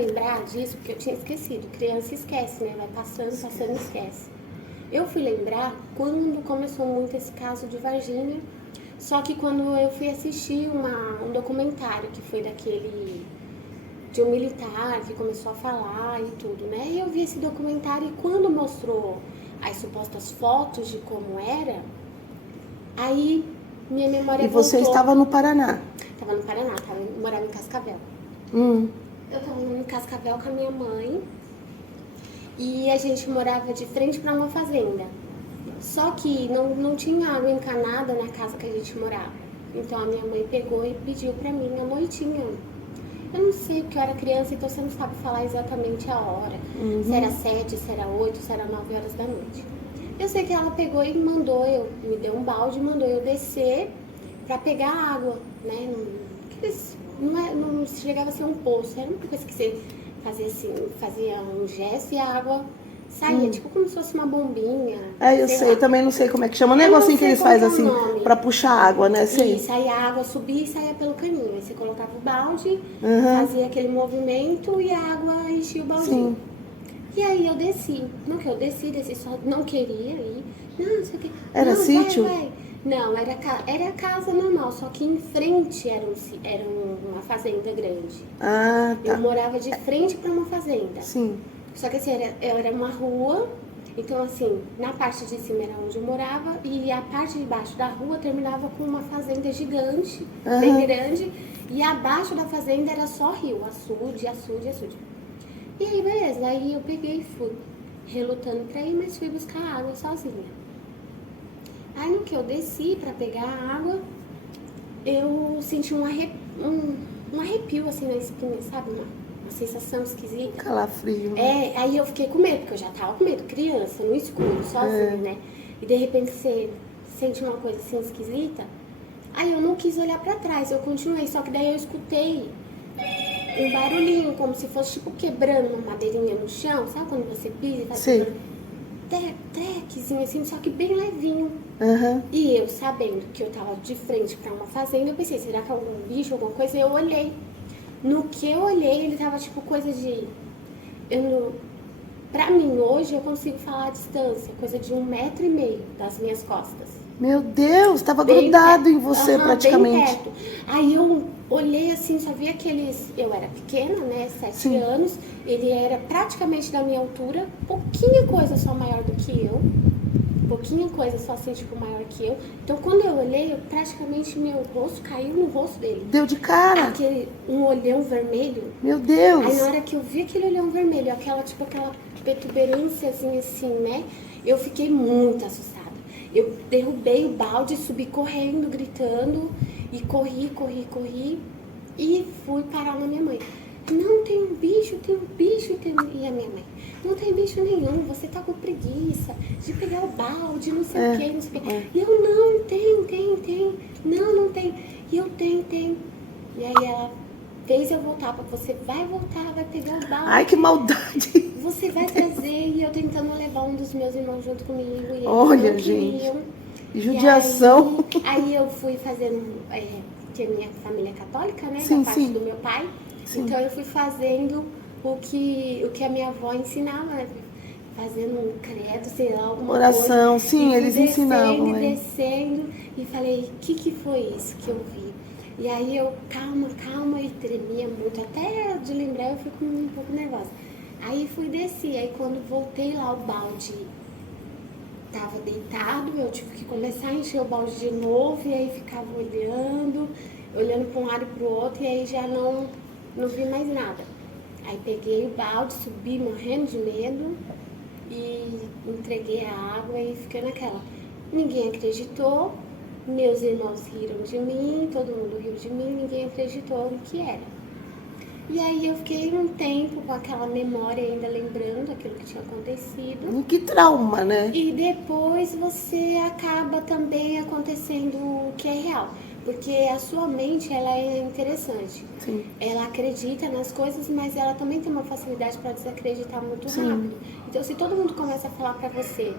lembrar disso, porque eu tinha esquecido. Criança esquece, né? Vai passando, passando e esquece. Eu fui lembrar quando começou muito esse caso de Varginha. Só que quando eu fui assistir um documentário que foi daquele... de um militar que começou a falar e tudo, né? E eu vi esse documentário e quando mostrou as supostas fotos de como era, aí minha memória E você voltou. estava no Paraná? Tava no Paraná, morava em Cascavel. Eu tava em Cascavel com a minha mãe e a gente morava de frente para uma fazenda. Só que não tinha água encanada na casa que a gente morava. Então a minha mãe pegou e pediu pra mim à noitinha. Eu não sei, porque eu era criança, então você não sabe falar exatamente a hora. Se era 7, se era 8, se era 9 horas da noite. Eu sei que ela pegou e me deu um balde e mandou eu descer pra pegar água, né? Não chegava a ser um poço, era uma coisa que você fazia assim, fazia um gesto e a água saía, tipo como se fosse uma bombinha. Eu sei, também não sei como é que chama. Um Eu não negocinho que sei eles como fazem que é o assim, nome. pra puxar água, né? Sei. Isso, aí a água subia e saía pelo caninho. Aí você colocava o balde, fazia aquele movimento e a água enchia o baldinho. E aí eu desci. No que eu desci só não queria ir. Não sei o que. Era não, sítio? Vai. Não, era casa normal, só que em frente era uma fazenda grande. Ah, tá. Eu morava de frente para uma fazenda. Sim. Só que assim, era uma rua, então assim, na parte de cima era onde eu morava e a parte de baixo da rua terminava com uma fazenda gigante, bem grande, e abaixo da fazenda era só rio, açude, açude, açude. E aí, beleza, aí eu peguei e fui, relutando pra ir, mas fui buscar água sozinha. Aí no que eu desci pra pegar a água, eu senti um arrepio assim na espinha, sabe? Uma sensação esquisita. Calafrio. Aí eu fiquei com medo, porque eu já tava com medo, criança, no escuro, sozinha, né? E de repente você sente uma coisa assim esquisita. Aí eu não quis olhar pra trás, eu continuei, só que daí eu escutei um barulhinho, como se fosse tipo quebrando uma madeirinha no chão, sabe quando você pisa e faz Sim. trequezinho assim, só que bem levinho. E eu sabendo que eu tava de frente pra uma fazenda, eu pensei, será que é algum bicho, alguma coisa? Eu olhei. No que eu olhei, ele tava tipo coisa de... Pra mim, hoje, eu consigo falar a distância, coisa de 1,5 metro das minhas costas. Meu Deus, tava Bem grudado perto. em você praticamente. Bem perto. Aí eu olhei assim, só vi aqueles... Eu era pequena, né? 7 anos. Ele era praticamente da minha altura. Pouquinha coisa só maior do que eu. Pouquinha coisa só assim, tipo, maior que eu. Então, quando eu olhei, praticamente meu rosto caiu no rosto dele. Deu de cara. Um olhão vermelho. Meu Deus. Aí na hora que eu vi aquele olhão vermelho, aquela protuberância assim, né? Eu fiquei muito assustada. Eu derrubei o balde, subi correndo, gritando, e corri, e fui parar na minha mãe. Não, tem um bicho, E a minha mãe, não tem bicho nenhum, você tá com preguiça de pegar o balde, não sei o quê, não sei o quê. E eu, não, tem. Não tem. E eu, tem. E aí ela fez eu voltar, você vai voltar, vai pegar o balde. Ai, que maldade. Você vai trazer, e eu tentando levar um dos meus irmãos junto comigo. E eles Olha, não gente. queriam. Judiação. Aí eu fui fazendo, que a minha família é católica, né? Sim, da parte sim. do meu pai. Sim. Então eu fui fazendo o que a minha avó ensinava, fazendo um credo, sei lá, alguma Oração, coisa. sim, E fui eles ensinavam. descendo, e falei, o que foi isso que eu vi? E aí eu, calma, e tremia muito. Até de lembrar eu fico um pouco nervosa. Aí fui descer, aí quando voltei lá, o balde tava deitado, eu tive que começar a encher o balde de novo, e aí ficava olhando para um lado e para o outro, e aí já não vi mais nada. Aí peguei o balde, subi morrendo de medo e entreguei a água e fiquei naquela. Ninguém acreditou, meus irmãos riram de mim, todo mundo riu de mim, ninguém acreditou no que era. E aí eu fiquei um tempo com aquela memória ainda lembrando aquilo que tinha acontecido. Que trauma, né? E depois você acaba também acontecendo o que é real. Porque a sua mente, ela é interessante. Sim. Ela acredita nas coisas, mas ela também tem uma facilidade para desacreditar muito rápido. Então, se todo mundo começa a falar para você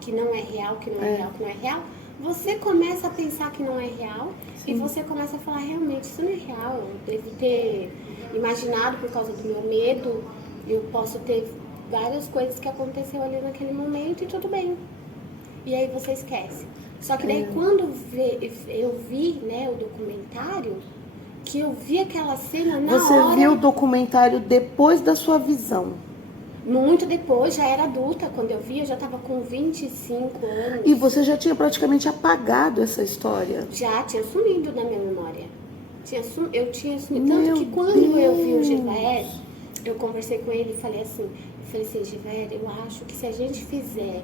que não é real, que não é real, você começa a pensar que não é real. Sim. E você começa a falar, realmente, isso não é real. Eu devo ter imaginado por causa do meu medo. Eu posso ter várias coisas que aconteceu ali naquele momento e tudo bem. E aí você esquece. Só que daí quando eu vi, né, o documentário, que eu vi aquela cena na Você hora... viu o documentário depois da sua visão. Muito depois, já era adulta. Quando eu vi, eu já estava com 25 anos. E você já tinha praticamente apagado essa história. Já tinha sumido da minha memória. Eu tinha sumido. Tanto Meu que quando eu vi o Deus. Givaer, eu conversei com ele e falei assim, Givaer, eu acho que se a gente fizer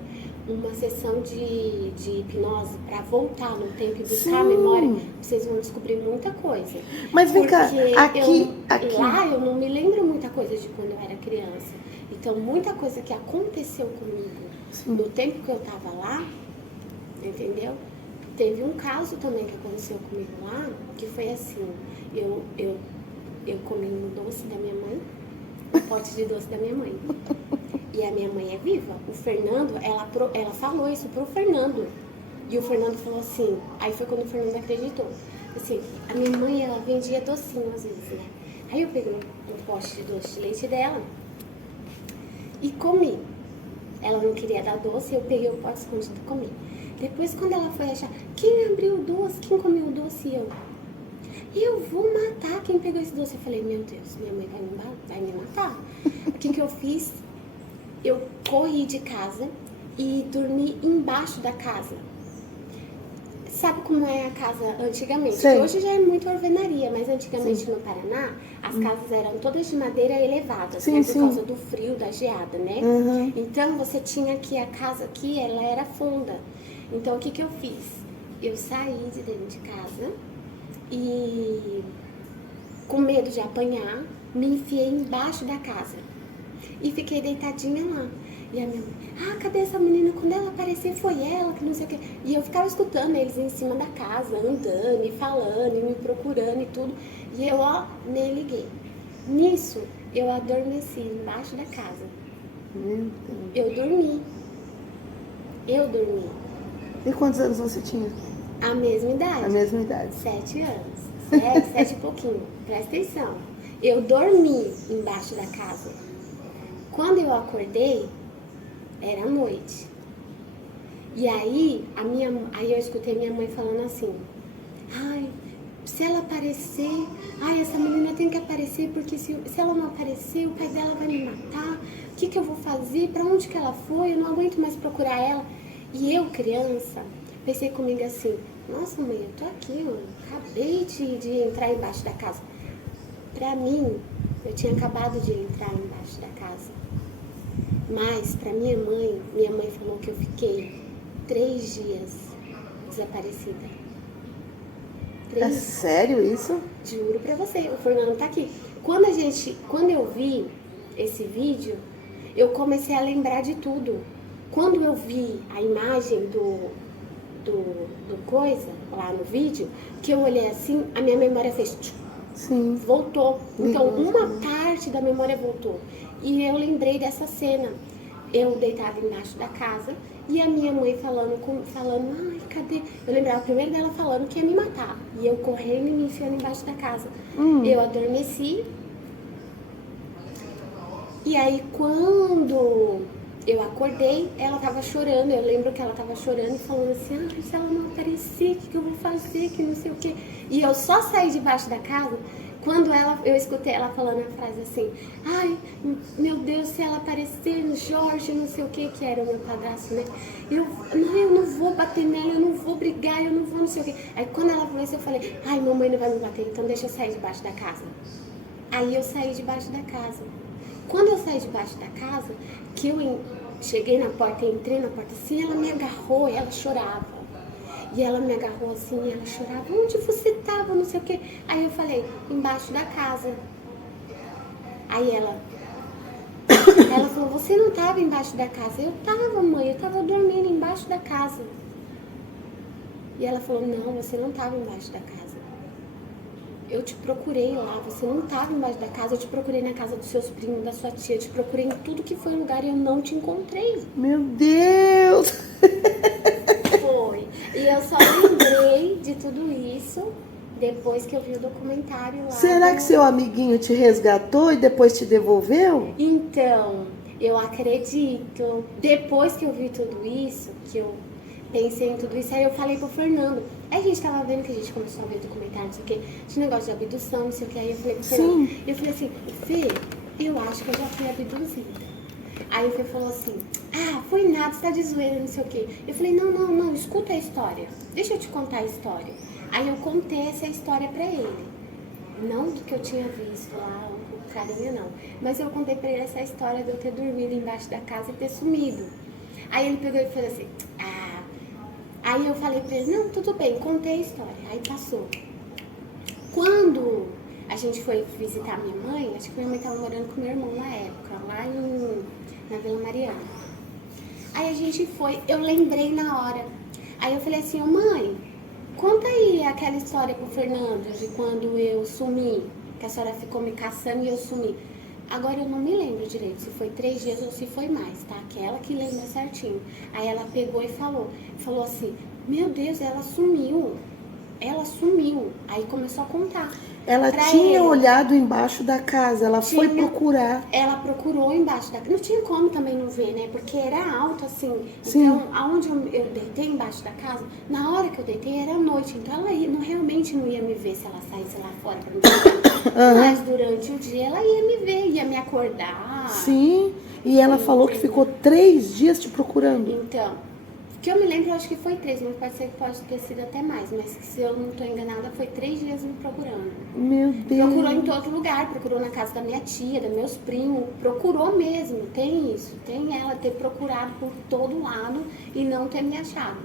uma sessão de hipnose para voltar no tempo e buscar a Sim. memória, vocês vão descobrir muita coisa. Mas vem cá, Porque aqui. lá eu não me lembro muita coisa de quando eu era criança. Então, muita coisa que aconteceu comigo no tempo que eu tava lá, entendeu? Teve um caso também que aconteceu comigo lá, que foi assim, eu comi um doce da minha mãe, um pote de doce da minha mãe. E a minha mãe é viva. O Fernando, ela falou isso pro Fernando. E o Fernando falou assim, aí foi quando o Fernando acreditou. Assim, a minha mãe, ela vendia docinho às vezes, né? Aí eu peguei um pote de doce de leite dela e comi. Ela não queria dar doce, eu peguei o pote escondido e comi. Depois, quando ela foi achar, quem abriu o doce, quem comeu o doce? Eu vou matar quem pegou esse doce. Eu falei, meu Deus, minha mãe vai me matar. O que eu fiz? Eu corri de casa e dormi embaixo da casa. Sabe como é a casa antigamente? Sei. Hoje já é muito alvenaria, mas antigamente no Paraná, as casas eram todas de madeira elevadas, Sim, né? Por sim. causa do frio, da geada, né? Uhum. Então você tinha que a casa aqui, ela era funda. Então o que eu fiz? Eu saí de dentro de casa e, com medo de apanhar, me enfiei embaixo da casa e fiquei deitadinha lá. E a minha mãe, cadê essa menina? Quando ela aparecer foi ela, que não sei o quê. E eu ficava escutando eles em cima da casa, andando e falando e me procurando e tudo. E eu, nem liguei. Nisso, eu adormeci embaixo da casa. Eu dormi. E quantos anos você tinha? A mesma idade. A mesma idade. 7 anos. 7 e pouquinho. Presta atenção. Eu dormi embaixo da casa. Quando eu acordei, era noite. E aí eu escutei minha mãe falando assim, se ela aparecer, essa menina tem que aparecer, porque se ela não aparecer, o pai dela vai me matar. O que eu vou fazer? Pra onde que ela foi? Eu não aguento mais procurar ela. E eu, criança, pensei comigo assim, nossa mãe, eu tô aqui, eu acabei de entrar embaixo da casa. Pra mim, eu tinha acabado de entrar embaixo da casa. Mas pra minha mãe falou que eu fiquei 3 dias desaparecida. É sério isso? Juro pra você, o Fernando tá aqui. Quando eu vi esse vídeo, eu comecei a lembrar de tudo. Quando eu vi a imagem do coisa lá no vídeo, que eu olhei assim, a minha memória fez Sim. voltou. Então uma parte da memória voltou. E eu lembrei dessa cena. Eu deitada embaixo da casa e a minha mãe falando, cadê? Eu lembrava primeiro dela falando que ia me matar. E eu correndo e me enfiando embaixo da casa. Eu adormeci. E aí quando eu acordei, ela tava chorando. Eu lembro que ela tava chorando e falando assim, se ela não aparecer, o que eu vou fazer? Que não sei o quê. E eu só saí debaixo da casa quando eu escutei ela falando a frase assim, meu Deus, se ela aparecer, Jorge, não sei o que era o meu padrasto, né? Eu não vou bater nela, eu não vou brigar, eu não vou não sei o que. Aí quando ela falou isso, eu falei, mamãe não vai me bater, então deixa eu sair debaixo da casa. Aí eu saí debaixo da casa. Quando eu saí debaixo da casa, que eu cheguei na porta, entrei na porta assim, ela me agarrou, ela chorava. E ela me agarrou assim, e ela chorava, onde você tava, não sei o quê. Aí eu falei, embaixo da casa. Aí ela falou, você não tava embaixo da casa? Eu tava, mãe, eu tava dormindo embaixo da casa. E ela falou, não, você não tava embaixo da casa. Eu te procurei lá, você não tava embaixo da casa, eu te procurei na casa dos seus primos, da sua tia, eu te procurei em tudo que foi lugar e eu não te encontrei. Meu Deus! Foi. E E eu só lembrei de tudo isso depois que eu vi o documentário lá. Será que seu amiguinho te resgatou e depois te devolveu? Então, eu acredito. Depois que eu vi tudo isso, que eu pensei em tudo isso, aí eu falei pro Fernando. Aí a gente tava vendo que a gente começou a ver documentário, não sei o que, de negócio de abdução, não sei o que. Aí eu falei pro Fernando. Eu falei assim, Fê, eu acho que eu já fui abduzida. Aí o Fê falou assim, foi nada, você tá de zoeira, não sei o que. Eu falei, não, escuta a história. Deixa eu te contar a história. Aí eu contei essa história pra ele. Não do que eu tinha visto lá, o carinha não. Mas eu contei pra ele essa história de eu ter dormido embaixo da casa e ter sumido. Aí ele pegou e falou assim, Aí eu falei pra ele, não, tudo bem, contei a história. Aí passou. Quando a gente foi visitar minha mãe, acho que minha mãe tava morando com meu irmão na época, lá na Vila Mariana. Aí a gente foi, eu lembrei na hora. Aí eu falei assim, mãe, conta aí aquela história pro Fernando de quando eu sumi, que a senhora ficou me caçando e eu sumi. Agora eu não me lembro direito se foi 3 dias ou se foi mais, tá? Que ela que lembra certinho. Aí ela pegou e falou assim, meu Deus, ela sumiu. Aí começou a contar. Ela tinha olhado embaixo da casa, ela foi procurar. Ela procurou embaixo da casa. Não tinha como também não ver, né? Porque era alto assim. Sim. Então, aonde eu deitei embaixo da casa, na hora que eu deitei era noite. Então, ela realmente não ia me ver se ela saísse lá fora pra me pegar. Mas durante o dia ela ia me ver, ia me acordar. Sim. E ela falou que ficou 3 dias te procurando. Então, que eu me lembro, eu acho que foi 3, mas pode ser que pode ter sido até mais. Mas se eu não tô enganada, foi 3 dias me procurando. Meu Deus. Procurou em todo lugar, procurou na casa da minha tia, dos meus primos, procurou mesmo, tem isso. Tem ela ter procurado por todo lado e não ter me achado.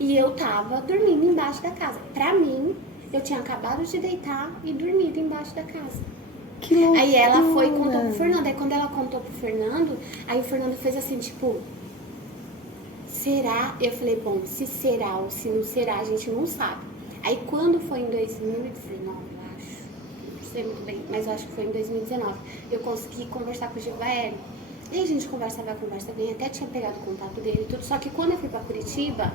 E eu tava dormindo embaixo da casa. Pra mim, eu tinha acabado de deitar e dormido embaixo da casa. Que loucura. Aí ela foi e contou pro Fernando. Aí quando ela contou pro Fernando, aí o Fernando fez assim, tipo... Será? Eu falei, bom, se será ou se não será, a gente não sabe. Aí quando foi em 2019, eu acho, não sei muito bem, mas eu acho que foi em 2019, eu consegui conversar com o Gilvaério. E a gente conversa bem, até tinha pegado o contato dele e tudo. Só que quando eu fui pra Curitiba,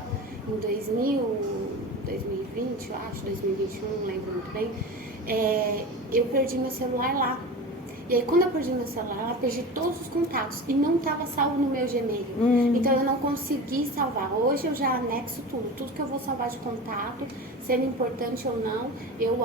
em 2020, eu acho, 2021, não lembro muito bem, eu perdi meu celular lá. E aí, quando eu perdi meu celular, eu perdi todos os contatos e não estava salvo no meu Gmail. Então, eu não consegui salvar. Hoje, eu já anexo tudo que eu vou salvar de contato, sendo importante ou não, eu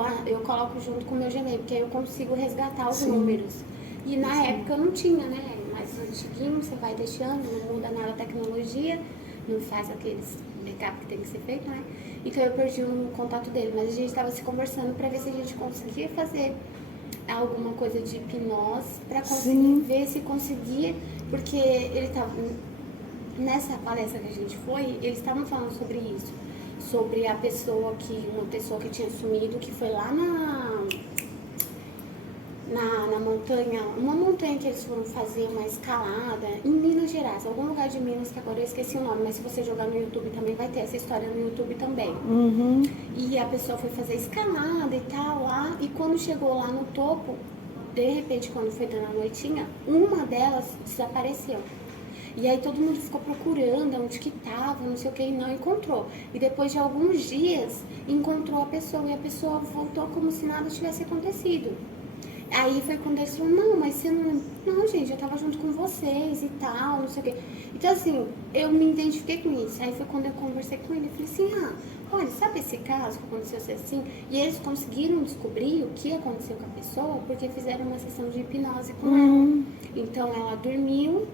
coloco junto com o meu Gmail, porque aí eu consigo resgatar os números. E na época, eu não tinha, né? Mais antiguinho, você vai deixando, não muda nada a tecnologia, não faz aqueles backup que tem que ser feito, né? Então, eu perdi o contato dele, mas a gente estava se conversando para ver se a gente conseguia fazer alguma coisa de hipnose para conseguir ver se conseguia, porque ele tava nessa palestra que a gente foi, eles estavam falando sobre isso, sobre uma pessoa que tinha sumido, que foi lá na montanha, uma montanha que eles foram fazer uma escalada em Minas Gerais, algum lugar de Minas que agora eu esqueci o nome, mas se você jogar no YouTube também vai ter essa história no YouTube também. E a pessoa foi fazer escalada e tal lá, e quando chegou lá no topo, de repente quando foi dando a noitinha, uma delas desapareceu. E aí todo mundo ficou procurando onde que tava, não sei o que, e não encontrou. E depois de alguns dias, encontrou a pessoa, e a pessoa voltou como se nada tivesse acontecido. Aí foi quando eles falaram, não, mas você não... Não, gente, eu tava junto com vocês e tal, não sei o quê. Então, assim, eu me identifiquei com isso. Aí foi quando eu conversei com ele, eu falei assim, olha, sabe esse caso que aconteceu assim? E eles conseguiram descobrir o que aconteceu com a pessoa porque fizeram uma sessão de hipnose com ela. Então, ela dormiu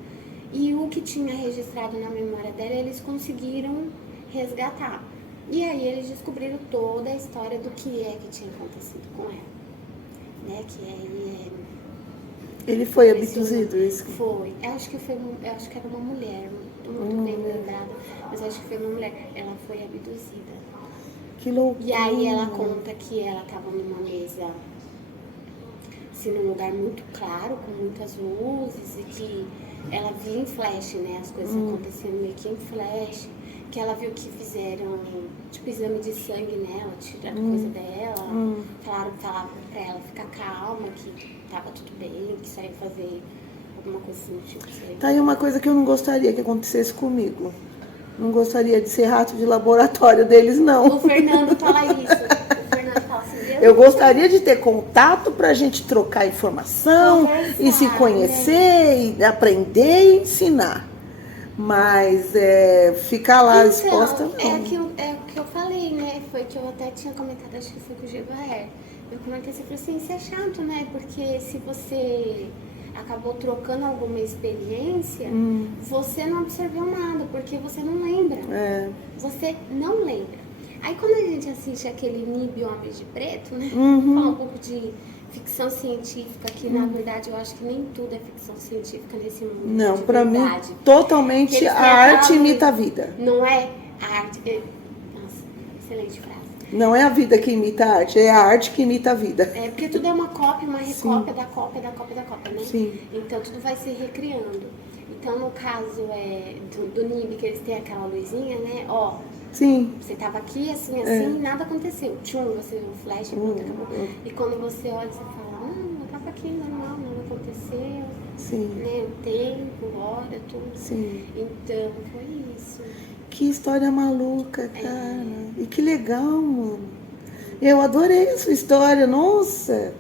e o que tinha registrado na memória dela, eles conseguiram resgatar. E aí eles descobriram toda a história do que tinha acontecido com ela. Né, ele foi abduzido, isso? Foi. Eu acho que era uma mulher, muito bem lembrada, mas acho que foi uma mulher. Ela foi abduzida. Que loucura. E aí ela conta que ela estava numa mesa, assim, num lugar muito claro, com muitas luzes, e que ela via em flash, né, as coisas acontecendo meio que em flash. Que ela viu que fizeram, tipo, exame de sangue nela, tiraram coisa dela, falaram pra ela ficar calma, que tava tudo bem, que só ia fazer alguma coisa assim, tipo, isso aí. Tá aí uma coisa que eu não gostaria que acontecesse comigo. Não gostaria de ser rato de laboratório deles, não. O Fernando fala isso. O Fernando fala assim, Eu gostaria de ter contato para a gente trocar informação e se conhecer, e aprender e ensinar. Mas ficar lá então, exposta, não. É o que eu falei, né? Foi que eu até tinha comentado, acho que foi com o Gebaer. Eu comentei assim, eu falei assim, isso é chato, né? Porque se você acabou trocando alguma experiência, você não absorveu nada, porque você não lembra. Você não lembra. Aí quando a gente assiste aquele Nib Homens de Preto, né? Fala um pouco de ficção científica, que na verdade eu acho que nem tudo é ficção científica nesse mundo. Não, pra mim, totalmente a arte imita a vida. Não é a arte. Nossa, excelente frase. Não é a vida que imita a arte, é a arte que imita a vida. É, porque tudo é uma cópia, uma recópia da cópia, da cópia, da cópia, né? Sim. Então tudo vai se recriando. Então no caso do Nib, que eles têm aquela luzinha, né? Ó, sim. Você tava aqui, assim, e nada aconteceu. Tchum, você viu um flash, pronto, acabou. E quando você olha, você fala, não, eu tava aqui, normal, nada aconteceu. Sim. Né? O tempo, hora, tudo. Sim. Então, foi isso. Que história maluca, cara. E que legal, mano. Eu adorei a sua história, nossa.